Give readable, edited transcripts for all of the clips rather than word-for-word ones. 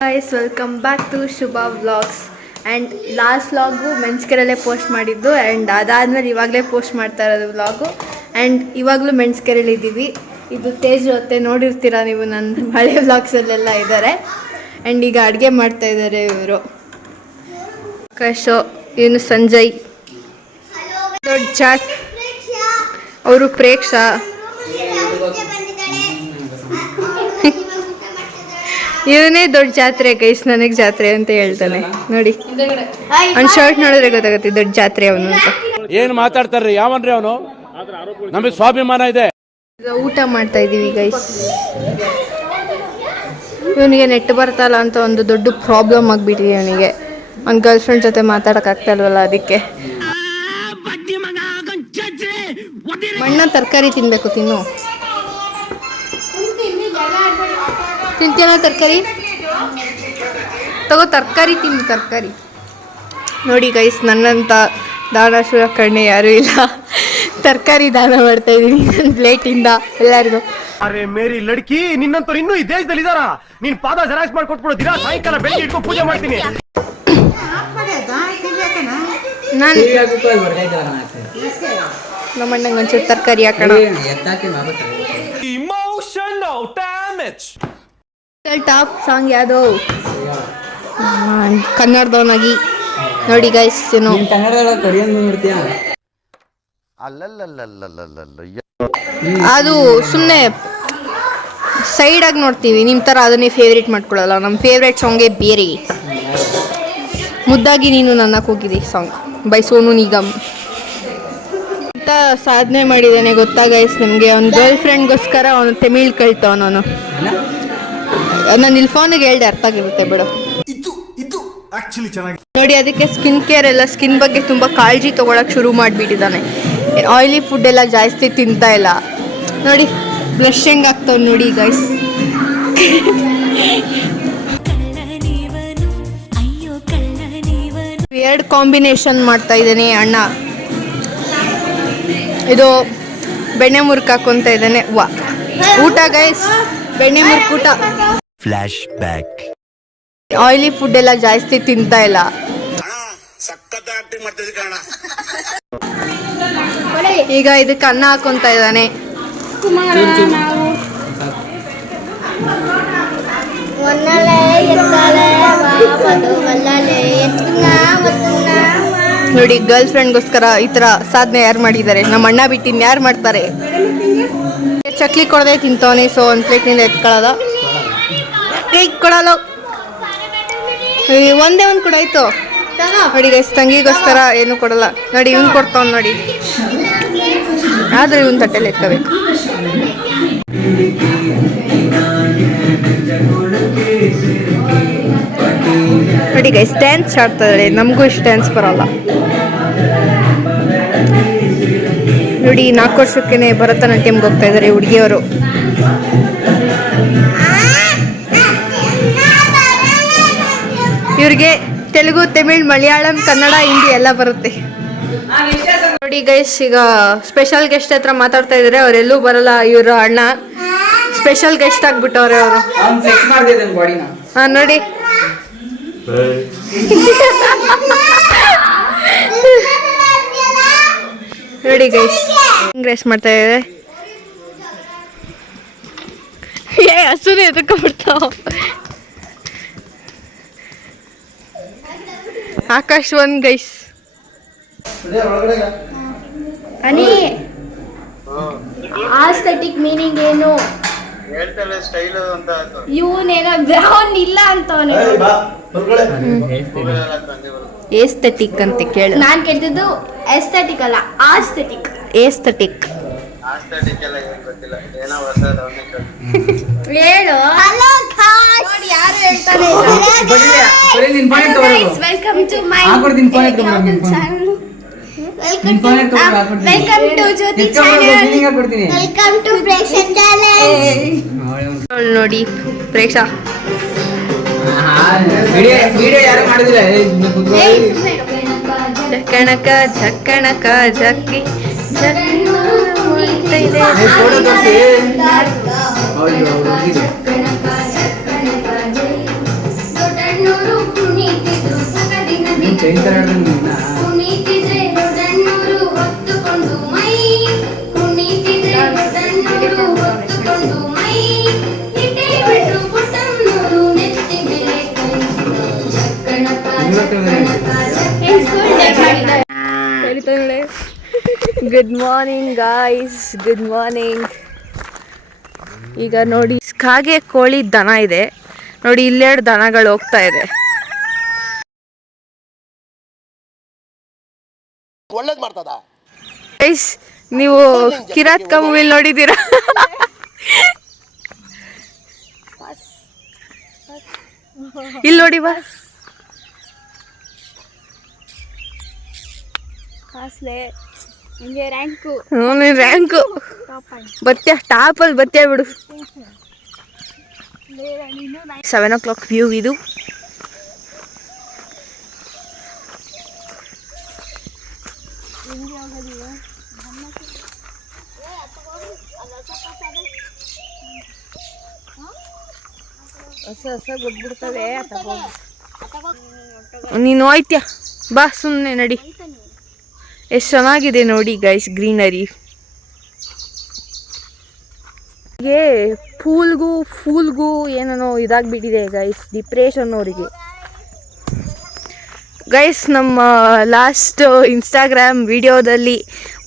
Guys welcome back to Shubha vlogs. And last vlog ಮೆಣಸ್ಕೆರೆಲ್ಲೇ post ಮಾಡಿದ್ದು and ಅದಾದಮೇಲೆ ಇವಾಗಲೇ ಪೋಸ್ಟ್ ಮಾಡ್ತಾ ಇರೋದು ವ್ಲಾಗು. ಆ್ಯಂಡ್ ಇವಾಗಲೂ ಮೆಣಸ್ಕೆರೆಲ್ಲಿದ್ದೀವಿ. ಇದು ತೇಜ್ ಜೊತೆ ನೋಡಿರ್ತೀರ ನೀವು, ನನ್ನ ಹಳೆ ವ್ಲಾಗ್ಸಲ್ಲೆಲ್ಲ ಇದ್ದಾರೆ. ಆ್ಯಂಡ್ ಈಗ ಅಡುಗೆ ಮಾಡ್ತಾಯಿದ್ದಾರೆ ಇವರು. ಆಕಾಶ್, ಇವನು ಸಂಜಯ್, ದೊಡ್ಡ ಚಾಟ್, ಅವರು ಪ್ರೇಕ್ಷಾ, ಇವನೇ ದೊಡ್ಡ ಜಾತ್ರೆ ಗೈಸ್, ನನಗೆ ಜಾತ್ರೆ ಅಂತ ಹೇಳ್ತಾನೆ ನೋಡಿ. ಅವ್ನ ಶರ್ಟ್ ನೋಡಿದ್ರೆ ಗೊತ್ತಾಗುತ್ತೆ ದೊಡ್ಡ ಜಾತ್ರೆ ಅವನು ಅಂತ. ಏನ್ ಮಾತಾಡ್ತಾರ್ರಿ ಯಾವನ್ರಿ ಅವನು? ನಮಗೆ ಸ್ವಾಭಿಮಾನ ಇದೆ. ಈಗ ಊಟ ಮಾಡ್ತಾ ಇದೀವಿ ಗೈಸ್. ಇವನಿಗೆ ನೆಟ್ ಬರ್ತಲ್ಲ ಅಂತ ಒಂದು ದೊಡ್ಡ ಪ್ರಾಬ್ಲಮ್ ಆಗಿಬಿಟ್ಟಿದೆ ಅವನಿಗೆ. ಅವ್ನ ಗರ್ಲ್ ಫ್ರೆಂಡ್ ಜೊತೆ ಮಾತಾಡೋಕ್ಕಾಗ್ತಾ ಇಲ್ವಲ್ಲ, ಅದಕ್ಕೆ. ಮಣ್ಣ ತರಕಾರಿ ತಿನ್ಬೇಕು, ತಿನ್ನು. ತಿಂತೀನೋ ತರಕಾರಿ? ತಗೋ ತರಕಾರಿ ತಿನ್ನು, ತರಕಾರಿ. ನೋಡಿ ಗೈಸ್, ನನ್ನಂತ ದಾನಶೂರ ಕಣ್ಣೆ ಯಾರೂ ಇಲ್ಲ. ತರಕಾರಿ ದಾನ ಮಾಡ್ತಾ ಇದೀನಿ ನನ್ನ ಪ್ಲೇಟಿಂದ ಎಲ್ಲರಿಗೂ. ಅರೆ ಮೇರಿ ಲಡ್ಕಿ, ನಿನ್ನಂತವ್ರು ಇನ್ನೂ ಈ ದೇಶದಲ್ಲಿ ಇದಾರ? ನೀನ್ ಪಾದ ಜೆರಾಕ್ಸ್ ಮಾಡ್ಕೊಟ್ಬಿಡು, ದಿನ ಸಾಯಂಕಾಲ ಬೆಳಿಗ್ಗೆ ಇಟ್ಕೊಂಡು ಪೂಜೆ ಮಾಡ್ತೀನಿ. ನಾನು ನಮ್ಮಣ್ಣಂಗೆ ಒಂಚೂರು ತರಕಾರಿ ಹಾಕೋಣ. ಟಾಪ್ ಸಾಂಗ್ ಯಾವುದು? ಕನ್ನಡದವನಾಗಿ ನೋಡಿ ಗೈಸ್. ಅದು ಸುಮ್ಮನೆ ಸೈಡಾಗಿ ನೋಡ್ತೀವಿ, ನಿಮ್ಮ ಥರ ಅದನ್ನೇ ಫೇವ್ರೇಟ್ ಮಾಡ್ಕೊಳ್ಳಲ್ಲ. ನಮ್ಮ ಫೇವ್ರೇಟ್ ಸಾಂಗೇ ಬೇರೆ. ಮುದ್ದಾಗಿ ನೀನು ನನ್ನ ಕೂಗಿದಿ ಸಾಂಗ್ ಬೈ ಸೋನು ನಿಗಮ್. ಅಂತ ಸಾಧನೆ ಮಾಡಿದ್ದಾನೆ ಗೊತ್ತಾ ಗೈಸ್ ನಿಮಗೆ. ಅವ್ನ ಗರ್ಲ್ ಫ್ರೆಂಡ್ಗೋಸ್ಕರ ಅವನು ತಮಿಳ್ ಕಲ್ತವನು. ನಾನು ಇಲ್ಲಿ ಫೋನಿಗೆ ಹೇಳ್ದೆ, ಅರ್ಥ ಆಗಿರುತ್ತೆ ಬಿಡು. ನೋಡಿ, ಅದಕ್ಕೆ ಸ್ಕಿನ್ ಕೇರ್ ಎಲ್ಲ, ಸ್ಕಿನ್ ಬಗ್ಗೆ ತುಂಬ ಕಾಳಜಿ ತೊಗೊಳಕ್ಕೆ ಶುರು ಮಾಡಿಬಿಟ್ಟಿದ್ದಾನೆ. ಆಯಿಲಿ ಫುಡ್ ಎಲ್ಲ ಜಾಸ್ತಿ ತಿಂತಾ ಇಲ್ಲ ನೋಡಿ. ಬ್ಲಶ್ ಹೆಂಗೆ ಆಗ್ತಾವ್ ನೋಡಿ ಗೈಸ್. ಎರಡು ಕಾಂಬಿನೇಷನ್ ಮಾಡ್ತಾ ಇದ್ದಾನೆ ಅಣ್ಣ. ಇದು ಬೆಣ್ಣೆ ಮುರುಕು ಹಾಕೊಂತ ಇದ್ದಾನೆ. ವಾ, ಊಟ ಗೈಸ್, ಬೆಣ್ಣೆ ಮುರುಕು ಊಟ. Flash back. ಆಯಿಲಿ ಫುಡ್ ಎಲ್ಲ ಜಾಸ್ತಿ ತಿಂತಾ ಇಲ್ಲ. ಈಗ ಇದಕ್ಕೆ ಅನ್ನ ಹಾಕೊಂತ ಇದ್ದಾನೆ. ನೋಡಿ, ಗರ್ಲ್ ಫ್ರೆಂಡ್ಗೋಸ್ಕರ ಈ ಥರ ಸಾಧನೆ ಯಾರು ಮಾಡಿದ್ದಾರೆ? ನಮ್ಮ ಅಣ್ಣ ಬಿಟ್ಟು ಇನ್ಯಾರು ಮಾಡ್ತಾರೆ? ಚಕ್ಲಿ ಕೊಡದೆ ತಿಂತವನೆ. ಸೊ ಒಂದು ಪ್ಲೇಟ್ನಿಂದ ಎತ್ಕೊಳ್ಳೋದ, ಕೊಡಲ್ಲ. ಒಂದೇ ಒಂದು ಕೊಡಾಯ್ತು ನೋಡಿ ಗೈಸ್. ತಂಗಿಗೋಸ್ಕರ ಏನು ಕೊಡಲ್ಲ ನೋಡಿ. ಇವ್ನು ಕೊಡ್ತಾವ್ ನೋಡಿ, ಆದ್ರೆ ಇವನ್ ತಟ್ಟೆಲ್ಲಿ ಎತ್ಕೋಬೇಕು. ನೋಡಿ ಗೈಸ್, ಡ್ಯಾನ್ಸ್ ಆಡ್ತಾರೆ. ನಮಗೂ ಇಷ್ಟು ಡ್ಯಾನ್ಸ್ ಬರೋಲ್ಲ ನೋಡಿ. 4 ವರ್ಷಕ್ಕೇನೆ ಭರತನಾಟ್ಯಂಗೆ ಹೋಗ್ತಾ ಇದ್ದಾರೆ ಹುಡುಗಿಯವರು. ಇವ್ರಿಗೆ ತೆಲುಗು, ತಮಿಳ್, ಮಲಯಾಳಂ, ಕನ್ನಡ, ಹಿಂದಿ ಎಲ್ಲ ಬರುತ್ತೆ ನೋಡಿ ಗೈಸ್. ಈಗ ಸ್ಪೆಷಲ್ ಗೆಸ್ಟ್ ಹತ್ರ ಮಾತಾಡ್ತಾ ಇದ್ದಾರೆ. ಅವರೆಲ್ಲೂ ಬರಲ್ಲ, ಇವರು ಅಣ್ಣ ಸ್ಪೆಷಲ್ ಗೆಸ್ಟ್ ಆಗ್ಬಿಟ್ಟವ್ರೆ ಅವರು. ಹಾ ನೋಡಿ, ನೋಡಿ ಗೈಸ್ ರೇಸ್ ಮಾಡ್ತಾ ಇದ್ದಾರೆ. ಹಸುನೇ ಎದಕ್ಕೊಬಿಡ್ತಾವ. ಆಕಾಶ್ ಒಂದ್ ಗೈಸ್. ಅನಿ, ಆಸ್ಥೆಟಿಕ್ ಮೀನಿಂಗ್ ಏನು? ಇವನೇನೋ ಬ್ರೌನ್ ಇಲ್ಲ ಅಂತವನೇ. ಏಸ್ಥೆಟಿಕ್ ಅಂತ ಕೇಳು. ನಾನ್ ಕೇಳ್ತಿದ್ದು ಎಸ್ಥೆಟಿಕ್ ಅಲ್ಲ, ಆಸ್ಥೆಟಿಕ್. ಏಸ್ಥೆಟಿಕ್ ಹೇಳು. ಯಾರು ಹೇಳ್ತಾರೆ? Welcome to my channel. Welcome to Jyothi channel. Welcome to Preksha channel. ನೋಡಿ ಪ್ರೇಕ್ಷಾ ವಿಡಿಯೋ ಯಾರು ಮಾಡಿದಿಲ್ಲ. ಜಕ್ಕಣಕ ಜಕ್ಕಣಕ ಜಕ್ಕಿ ಚೈನ್ ತರ ಕುಣಿತಿದ್ರೆ ದೊಡ್ಡಣ್ಣೂರು ಹೊತ್ತುಕೊಂಡು ಮೈ ಕುಣಿತಿದ್ರೆ ದೊಡ್ಡಣ್ಣೂರು ಹೊತ್ತುಕೊಂಡು ಮೈ ಇಟ್ಟೆ ಬಿಟ್ರು ಪುಟ್ಟಣ್ಣೂರು ನೆತ್ತಿ ಮೇಲೆ good morning guys, good morning. ಈಗ ನೋಡಿ ಕಾಗೆ ಕೋಳಿ ದನ ಇದೆ ನೋಡಿ, ಇಲ್ಲೆರಡು ದನಗಳು ಹೋಗ್ತಾ ಇದೆ. ಗೈಸ್, ನೀವು ಕಿರಾತ್ಕ ಮೂವಿಲ್ ನೋಡಿದ್ದೀರಾ? ಇಲ್ಲಿ ನೋಡಿ ಬಾ, ರ್ಯಾಂಕು ಬತ್ಯ ಟಾಪಲ್ಲಿ ಬತ್ಯ ಬಿಡು. 7 o'clock ವ್ಯೂ ಇದು. ನೀನು ಹೋಯ್ತ್ಯಾ ಬಾ, ಸುಮ್ಮನೆ ನಡಿ. ಎಷ್ಟು ಚೆನ್ನಾಗಿದೆ ನೋಡಿ ಗೈಸ್, ಗ್ರೀನರಿ. ಹೀಗೆ ಫೂಲ್ಗೂ ಏನೋ ಇದಾಗ್ಬಿಟ್ಟಿದೆ ಗೈಸ್, ಡಿಪ್ರೆಷನ್ ಅವರಿಗೆ. ಗೈಸ್, ನಮ್ಮ ಲಾಸ್ಟ್ ಇನ್ಸ್ಟಾಗ್ರಾಮ್ ವಿಡಿಯೋದಲ್ಲಿ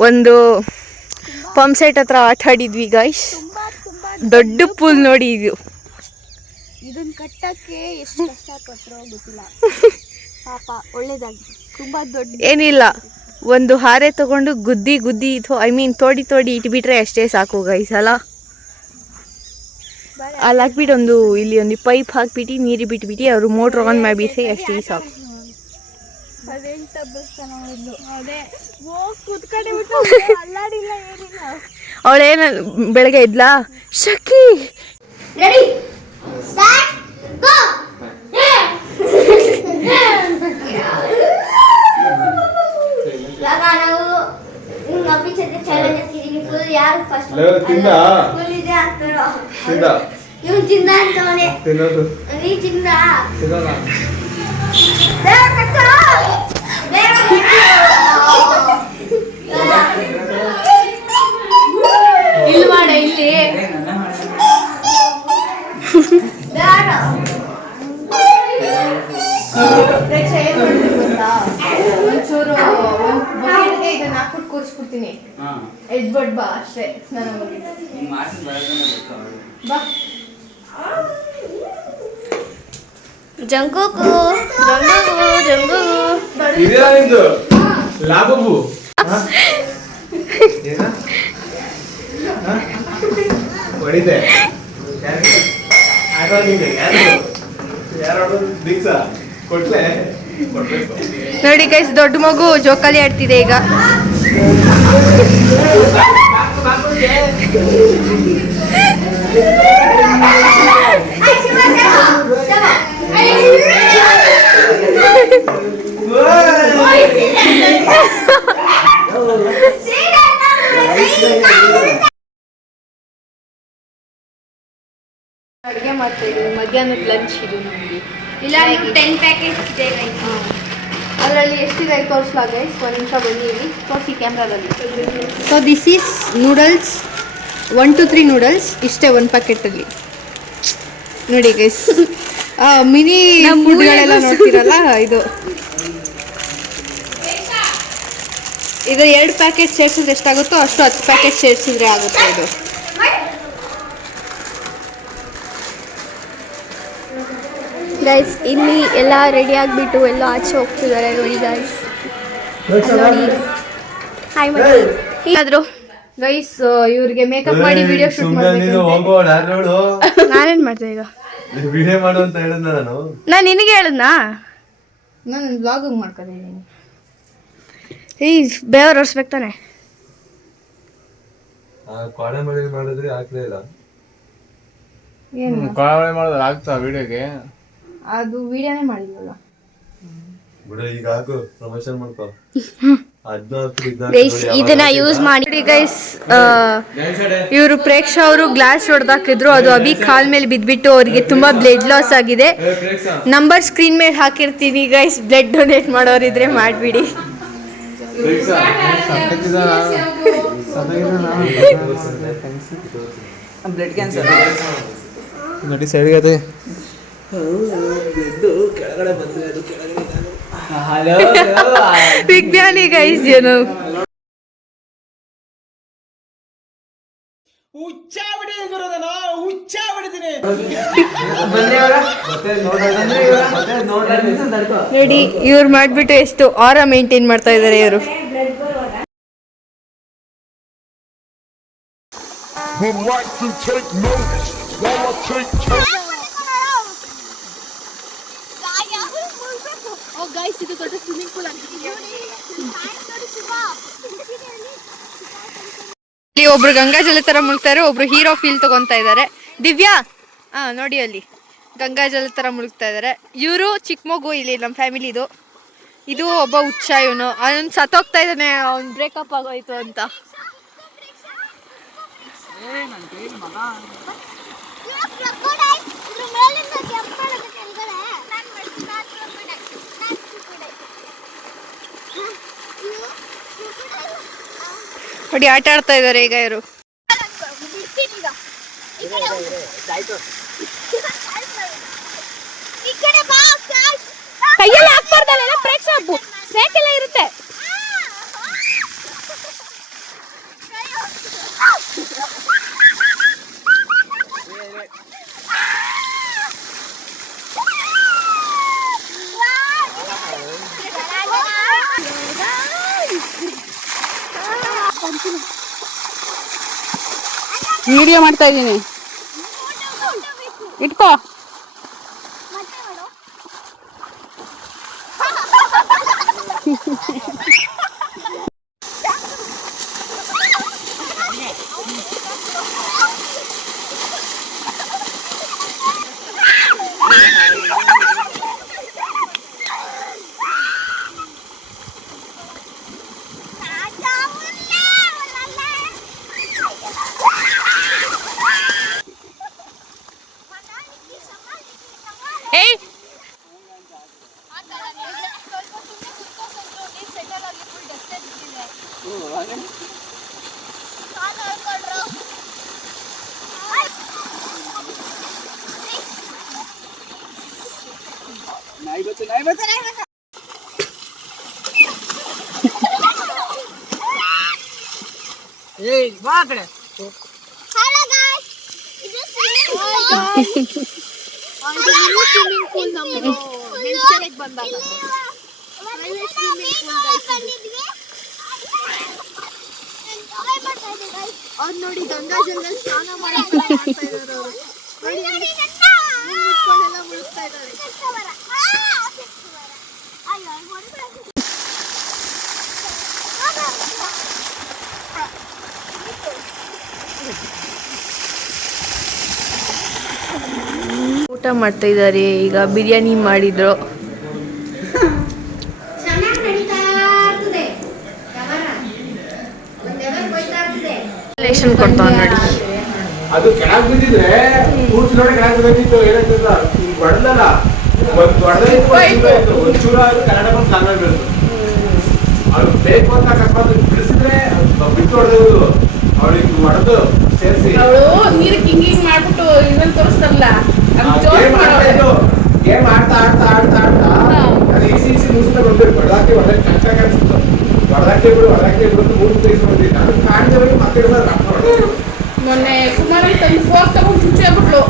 ಒಂದು ಪಂಪ್ ಸೆಟ್ ಹತ್ರ ಆಟ ಆಡಿದ್ವಿ ಗೈಸ್. ದೊಡ್ಡ ಪೂಲ್ ನೋಡಿ ಇದು. ಇದನ್ನ ಕಟ್ಟಕ್ಕೆ ಎಷ್ಟು ಕಷ್ಟಪಟ್ಟರೋ ಗೊತ್ತಿಲ್ಲ. ಪಾಪ ಒಳ್ಳೇದಾಗಿ ತುಂಬಾ ದೊಡ್ಡ ಏನಿಲ್ಲ, ಒಂದು ಹಾರೆ ತಗೊಂಡು ಗುದ್ದಿ ತೋಡಿ ಇಟ್ಬಿಟ್ರೆ ಅಷ್ಟೇ ಸಾಕು ಗೈಸ್ ಅಲ್ಲ. ಅಲ್ಲಿ ಹಾಕ್ಬಿಟ್ಟು ಇಲ್ಲಿ ಒಂದು ಪೈಪ್ ಹಾಕ್ಬಿಟ್ಟು ನೀರು ಬಿಟ್ಬಿಟ್ಟು ಅವರು ಮೋಟ್ರ್ ಆನ್ ಮಾಡಿಬಿಟ್ರೆ ಅಷ್ಟೇ ಸಾಕು. ಅವಳೇನ ಬೆಳಗ್ಗೆ ಇದ್ಲಾ, ಶಕಿ ರೆಡಿ ಸ್ಟಾರ್ಟ್ ಗೋ. ಇವಾಗ ನಾವು ಅಭಿಚಂದ್ರ ಚಾಲೆಂಜ್ ಹಾಕಿದೀವಿ. ಫುಲ್ ಯಾರು ಫಸ್ಟ್ ಫುಲ್ ಇದೆ ಆಗ್ತಾರೋ ನೀವು ತಿಂದ ಅಂತವನೇ. ನೀ ತಿಂದ ಇಲ್ಲಿ ಮಾಡ, ಇಲ್ಲಿ ಒಂಚೂರು ಇದನ್ನ ಹಾಕ್ಬಿಟ್ಟು ಕೂರಿಸ್ಬಿಡ್ತೀನಿ. ಎದ್ಬಿಟ್ ಬಾ ಅಷ್ಟೇ. ಬಾ ಜಂಗೂಕು ಲಾಭವು ಹೊಡಿದೆ ನೋಡಿ ಗೈಸ್, ದೊಡ್ಡ ಮಗು ಜೋಕಾಲಿ ಆಡ್ತಿದೆ ಈಗ. ಅಡುಗೆ ಮಾಡ್ತಾ ಇದ್ದೀವಿ, ಮಧ್ಯಾಹ್ನದ ಲಂಚ್ ಇದು ನಮಗೆ. ಇಲ್ಲ 10 ಪ್ಯಾಕೆಟ್ಸ್ ಇದೆ ಗೈಸ್. ಅದರಲ್ಲಿ ಎಷ್ಟಿದೆ ತೋರಿಸ್ಲಾ ಗೈಸ್? ಒಂದು ನಿಮಿಷ ಬನ್ನಿ, ಇಲ್ಲಿ ತೋರಿಸಿ ಕ್ಯಾಮ್ರಾದಲ್ಲಿ. So this is noodles, 1 to 3 noodles ಇಷ್ಟೇ ಒಂದು ಪ್ಯಾಕೆಟಲ್ಲಿ. ನೋಡಿ ಗೈಸ್, ಮಿನಿ ಫುಡ್ಗಳೆಲ್ಲ ನೋಡ್ತೀರಲ್ಲ, ಇದು 2 ಪ್ಯಾಕೆಟ್ ಸೇರಿಸಿದ್ರೆ ಎಷ್ಟಾಗುತ್ತೋ ಅಷ್ಟು 10 ಪ್ಯಾಕೆಟ್ ಸೇರಿಸಿದ್ರೆ ಆಗುತ್ತೆ ಇದು. ಗೈಸ್, ಇಲ್ಲಿ ಎಲ್ಲ ರೆಡಿ ಆಗಿಬಿಟ್ಟು ಎಲ್ಲ ಆಚೆ ಹೋಗ್ತಿದ್ದಾರೆ ನೋಡಿ ಗೈಸ್. ನೋಡಿ ಹಾಯ್ ಮಾಡಿ ಆದ್ರು ಗೈಸ್, ಇವ್ರಿಗೆ ಮೇಕಪ್ ಮಾಡಿ ವಿಡಿಯೋ ಶೂಟ್ ಮಾಡಬೇಕು. ನಾನೇನ್ ಮಾಡ್ದೆ ಈಗ? ವಿಡಿಯೋ ಮಾಡು ಅಂತ ಹೇಳಿದ್ನ ನಾನು ನಿನಗೆ ಹೇಳಿದ್ನಾ? ನಾನು ವ್ಲಾಗ್ ಮಾಡ್ಕೊಂಡಿದ್ದೀನಿ. ಬೇವರು ಒರ್ಸ್ಬೇಕು ತಾನೆ. ಮಾಡಿದ್ರೆ ಆಗ್ಲೇ ಇಲ್ಲ. ಕಾಳವಳೆ ಮಾಡೋದು ಆಗ್ತಾ ವಿಡಿಯೋಗೆ? ಅದು ವಿಡಿಯೋನೇ ಮಾಡಿದ್ವಲ್ಲ. ಈಗ ಹಾಕು, ಪ್ರಮೋಷನ್ ಮಾಡ್ಕೋ. ಗೈಸ್ ಇದನ್ನ ಯೂಸ್ ಮಾಡಿ ಗೈಸ್ ಇವರು ಪ್ರೇಕ್ಷಾ ಅವರು ಗ್ಲಾಸ್ ಹೊಡೆದಾಕಿದ್ರು, ಅದು ಅಭಿ ಕಾಲ್ ಮೇಲೆ ಬಿದ್ಬಿಟ್ಟು ಅವರಿಗೆ ತುಂಬಾ ಬ್ಲಡ್ ಲಾಸ್ ಆಗಿದೆ. ನಂಬರ್ ಸ್ಕ್ರೀನ್ ಮೇಲೆ ಹಾಕಿರ್ತೀನಿ ಗೈಸ್, ಬ್ಲಡ್ ಡೊನೇಟ್ ಮಾಡೋರಿದ್ರೆ ಮಾಡಿಬಿಡಿ. ಬ್ಲಡ್ ಕ್ಯಾನ್ಸರ್ ನೋಡಿ ಸೈಡ್ಗೆ ವಿಜ್ಞಾನಿ ಗೈಸ್ ಏನು ನೋಡಿ ಇವ್ರು ಮಾಡ್ಬಿಟ್ಟು ಎಷ್ಟು ಆರ ಮೇಂಟೈನ್ ಮಾಡ್ತಾ ಇದ್ದಾರೆ ಇವರು. ಇಲ್ಲಿ ಒಬ್ರು ಗಂಗಾಜಲ ತರ ಮುಳುಗ್ತಾರೆ, ಒಬ್ರು ಹೀರೋ ಫೀಲ್ ತಗೊಂತಾ ಇದ್ದಾರೆ. ದಿವ್ಯಾ ನೋಡಿ ಅಲ್ಲಿ ಗಂಗಾಜಲ ತರ ಮುಳುಗ್ತಾ ಇದ್ದಾರೆ. ಇವರು ಚಿಕ್ಕ ಮಗು ಇಲ್ಲಿ ನಮ್ಮ ಫ್ಯಾಮಿಲಿದು. ಇದು ಒಬ್ಬ ಹುಚ್ಚ, ಇವನು ಅವನು ಸತ್ತೋಗ್ತಾ ಇದ್ದಾನೆ, ಅವ್ನು ಬ್ರೇಕಪ್ ಆಗೋಯ್ತು ಅಂತ. ನೋಡಿ ಆಟ ಆಡ್ತಾ ಇದ್ದಾರೆ ಈಗ ಇವರು. ಕೈಯಲ್ಲಿ ಹಾಕ್ಬಾರ್ದಲ್ಲ, ಪ್ರೇಕ್ಷಾ ಸ್ನೇಕ್ ಎಲ್ಲ ಇರುತ್ತೆ. ವಿಡಿಯೋ ಮಾಡ್ತಾ ಇದ್ದೀನಿ, ಇಟ್ಕೋ. ಸ್ವಿಮ್ಮಿಂಗ್ ಪೂಲ್ ನಮ್ಮದು ಮೆಣಸೆಲೆಗೆ ಬಂದಾಗ ಅವ್ರು ನೋಡಿ ಗಂಗಾ ಜಲದಲ್ಲಿ ಸ್ನಾನ ಮಾಡ್ತಾ ಇದ್ದಾರೆ. ಮುಟ್ಕೊಂಡೆಲ್ಲ ಮುಳುಗ್ತಾ ಇದ್ದಾರೆ. ಊಟ ಮಾಡ್ತಾ ಇದ್ದಾರೆ. ಈಗ ಬಿರಿಯಾನಿ ಮಾಡಿದ್ರು. ಕೊಡ್ತಾವ ನೋಡಿ. ಅದು ಕೆಳಗೆ ಬಿದ್ದಿದ್ರೆ ಕೂರ್ಚಿ ನೋಡಿ ಕೆಳಗೆ ಬಿದ್ದಿತ್ತು. ಏನಂತಿಲ್ಲ ಹೊಡೆದಲ್ಲ, ಒಂಚೂರ ಕನ್ನಡ ಬಂದು ಕನ್ನಡ ಬೀಳ್ತು. ಅವ್ರು ಬೇಕು ಅಂತ ಅಕಸ್ಮಾತ್ ಬಿಡಿಸಿದ್ರೆ ಬಿಟ್ಟು ಹೊಡೆದು ಅವ್ರಿಗೆ ಹೊಡೆದು ಸೇರಿಸಿ ನೀರಿಗೆ ಹಿಂಗಿಂಗ್ ಮಾಡ್ಬಿಟ್ಟು ಇದ್ರಲ್ಲಿ ತೋರಿಸ್ತಾರಲ್ಲ, ಗೇಮ್ ಆಡ್ತಾ ಆಡ್ತಾ ಆಡ್ತಾ ಆಡ್ತಾ ಅದು ಈಸಿ ಮುಗಿಸ್ತಾ ಬಂದ್ಬಿಟ್ಟು ಹೊಡೆದಾಕಿ ಚಂಚಾಗ ಅನ್ಸುತ್ತೆ. ಹೊಡೆದಾಕಿ ಬಿಡು ಮೂರು ತೆಗೆಸ್ಕೊಂಡಿದ್ದೀನಿ. ನಾನು ಕಾಣಿದವರಿಗೆ ಮತ್ತೆ ಮೊನ್ನೆ ಕುಮಾರ ತಂದು ಫೋನ್ ತಗೊಂಡು ಚುಚ್ಚಿ ಆಗ್ಬಿಟ್ಲು.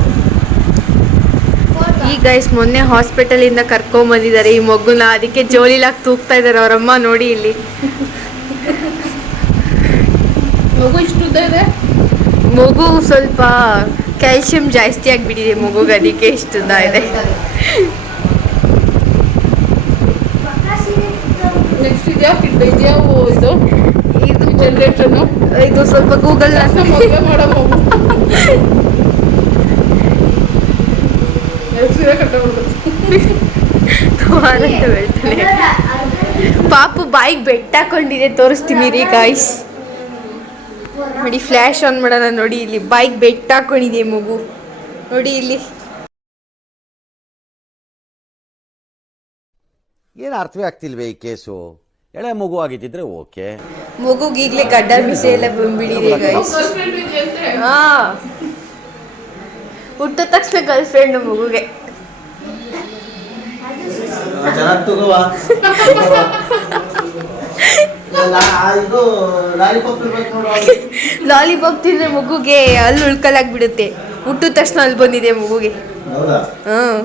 ಈ ಗೈಸ್ ಮೊನ್ನೆ ಹಾಸ್ಪಿಟಲ್ ಇಂದ ಕರ್ಕೊಂಡ್ ಬಂದಿದ್ದಾರೆ ಈ ಮಗುನ. ಅದಕ್ಕೆ ಜೋಲಿಲಾಗಿ ತೂಗ್ತಾ ಇದಾರೆ ಅವರಮ್ಮ. ನೋಡಿ ಇಲ್ಲಿ ಮಗು ಇಷ್ಟು ಉದ್ದ ಇದೆ. ಮಗು ಸ್ವಲ್ಪ ಕ್ಯಾಲ್ಸಿಯಂ ಜಾಸ್ತಿ ಆಗಿಬಿಟ್ಟಿದೆ ಮಗುಗೆ, ಅದಕ್ಕೆ ಇಷ್ಟು ಉದ್ದ ಇದೆ. ನೆಕ್ಸ್ಟ್ ಇದೆಯಾ ಇದೆಯಾ ಇದು ಇದು ಜನರೇಷನ್ನು. ಇದು ಸ್ವಲ್ಪ ಗೂಗಲ್ ಮದುವೆ ಮಾಡೋ ಮಗು ಸೀರೆ ಕಟ್ಟಬಿಡ್ತು. ಹೇಳ್ತಾನೆ ಪಾಪು ಬಾಯಿಗೆ ಬೆಟ್ಟಾಕೊಂಡಿದೆ, ತೋರಿಸ್ತೀನಿ ರೀ ಗಾಯ್ಸ್. ನೋಡಿ ಫ್ಲ್ಯಾಶ್ ಆನ್ ಮಾಡೋಣ. ನೋಡಿ ಇಲ್ಲಿ ಬಾಯಿಗೆ ಬೆಟ್ಟಾಕೊಂಡಿದೆ ಮಗು. ನೋಡಿ ಇಲ್ಲಿ ಏನು ಅರ್ಥವೇ ಆಗ್ತಿಲ್ವೇ ಈ ಕೇಸು? ಎಳೆ ಮಗು ಆಗಿದ್ದಿದ್ರೆ ಓಕೆ. ಮಗುಗೆ ಈಗಲೇ ಗಡ್ಡ ಮೀಸೆ ಎಲ್ಲ ಬಂದ್ಬಿಟ್ಟಿದೆ ಗೈಸ್. ಹಾ, ಹುಟ್ಟಿದ ತಕ್ಷಣ ಗರ್ಲ್ ಫ್ರೆಂಡ್ ಮಗುಗೆ. ಚೆನ್ನಾಗಿ ತಗೋವಾ. ಲಾಲಿಪಾಪ್ ತಿಂದ್ರೆ ಮಗುಗೆ ಅಲ್ಲಿ ಉಳ್ಕಲಾಗ್ಬಿಡುತ್ತೆ. ಹುಟ್ಟಿದ ತಕ್ಷಣ ಅಲ್ಲಿ ಬಂದಿದೆ ಮಗುಗೆ. ಹಾಂ,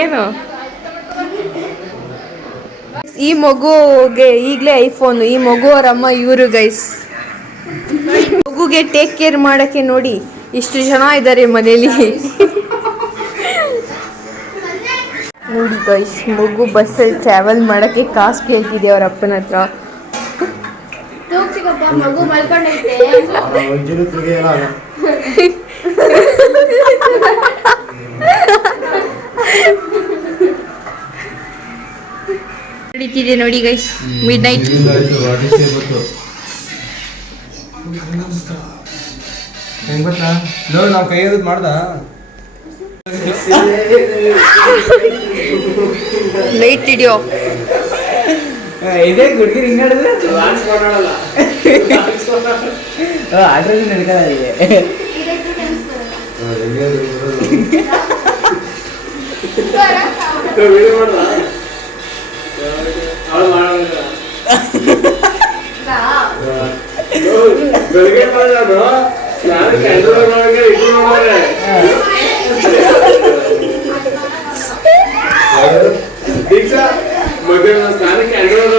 ಏನು ಈ ಮಗುಗೆ ಈಗಲೇ ಐಫೋನ್. ಈ ಮಗು ಅವ್ರ ಅಮ್ಮ ಇವರು ಗೈಸ್. ಮಗುಗೆ ಟೇಕ್ ಕೇರ್ ಮಾಡಕ್ಕೆ ನೋಡಿ ಇಷ್ಟು ಜನ ಇದ್ದಾರೆ ಮನೇಲಿ. ನೋಡಿ ಗೈಸ್, ಮಗು ಬಸ್ಸಲ್ಲಿ ಟ್ರಾವೆಲ್ ಮಾಡಕ್ಕೆ ಕಾಸು ಕೇಳ್ತಿದೆ ಅವ್ರ ಅಪ್ಪನ ಹತ್ರ. ಮಗು ಮಲ್ಕೊಂಡೈತೆ. ನಡೀತಿದೆ ನೋಡಿ ಗೈಸ್, ಮಿಡ್ ನೈಟ್. ಹೆಂಗ್ ಗೊತ್ತಾ ನೋಡಿ, ನಾವು ಕೈ ಎದ್ದು ಮಾಡ್ದ ಲೈಟ್ ಹಿಡಿಯೋ. ಇದೇ ಹುಡುಗಿರು ಹಿಂಗೆ ಹೇಳಿದ್ರೆ ಅಡ್ರೆಸ್ ನಡ್ಕೊಳ್ಳಿ. ಬೆಳಿಗ್ಗೆ ನಾನು ಕ್ಯಾನ್ಸಲ್ ಮಾಡೋಕೆ ಇದು ನೋಡ್ರೆ ದೀಕ್ಷಾ ಮದುವೆ ಸ್ನಾನಕ್ಕೆ ಕ್ಯಾನ್ಸಲ್